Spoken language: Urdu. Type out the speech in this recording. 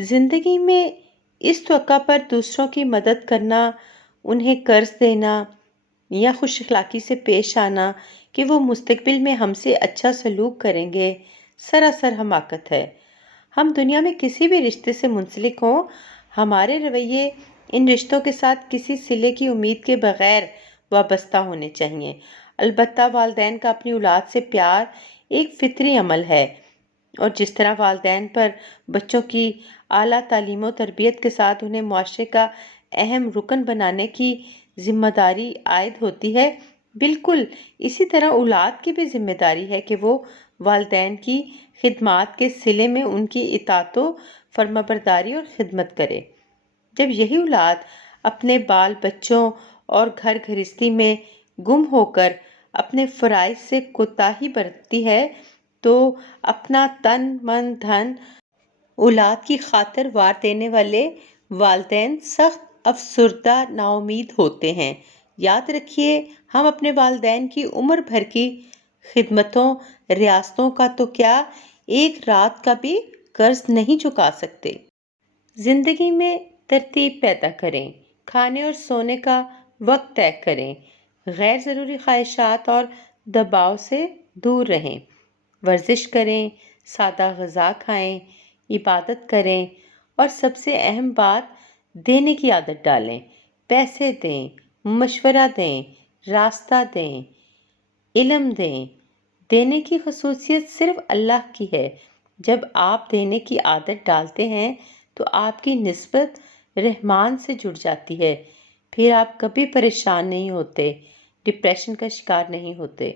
زندگی میں اس توقع پر دوسروں کی مدد کرنا، انہیں قرض دینا یا خوش اخلاقی سے پیش آنا کہ وہ مستقبل میں ہم سے اچھا سلوک کریں گے، سراسر حماقت ہے۔ ہم دنیا میں کسی بھی رشتے سے منسلک ہوں، ہمارے رویے ان رشتوں کے ساتھ کسی صلے کی امید کے بغیر وابستہ ہونے چاہیے۔ البتہ والدین کا اپنی اولاد سے پیار ایک فطری عمل ہے، اور جس طرح والدین پر بچوں کی اعلیٰ تعلیم و تربیت کے ساتھ انہیں معاشرے کا اہم رکن بنانے کی ذمہ داری عائد ہوتی ہے، بالکل اسی طرح اولاد کی بھی ذمہ داری ہے کہ وہ والدین کی خدمات کے صلے میں ان کی اطاعت و فرمانبرداری اور خدمت کرے۔ جب یہی اولاد اپنے بال بچوں اور گھر گھرستی میں گم ہو کر اپنے فرائض سے کوتاہی برتتی ہے تو اپنا تن من دھن اولاد کی خاطر وار دینے والے والدین سخت افسردہ نا امید ہوتے ہیں۔ یاد رکھیے، ہم اپنے والدین کی عمر بھر کی خدمتوں ریاستوں کا تو کیا ایک رات کا بھی قرض نہیں چکا سکتے۔ زندگی میں ترتیب پیدا کریں، کھانے اور سونے کا وقت طے کریں، غیر ضروری خواہشات اور دباؤ سے دور رہیں، ورزش کریں، سادہ غذا کھائیں، عبادت کریں، اور سب سے اہم بات دینے کی عادت ڈالیں۔ پیسے دیں، مشورہ دیں، راستہ دیں، علم دیں۔ دینے کی خصوصیت صرف اللہ کی ہے۔ جب آپ دینے کی عادت ڈالتے ہیں تو آپ کی نسبت رحمان سے جڑ جاتی ہے، پھر آپ کبھی پریشان نہیں ہوتے، ڈپریشن کا شکار نہیں ہوتے۔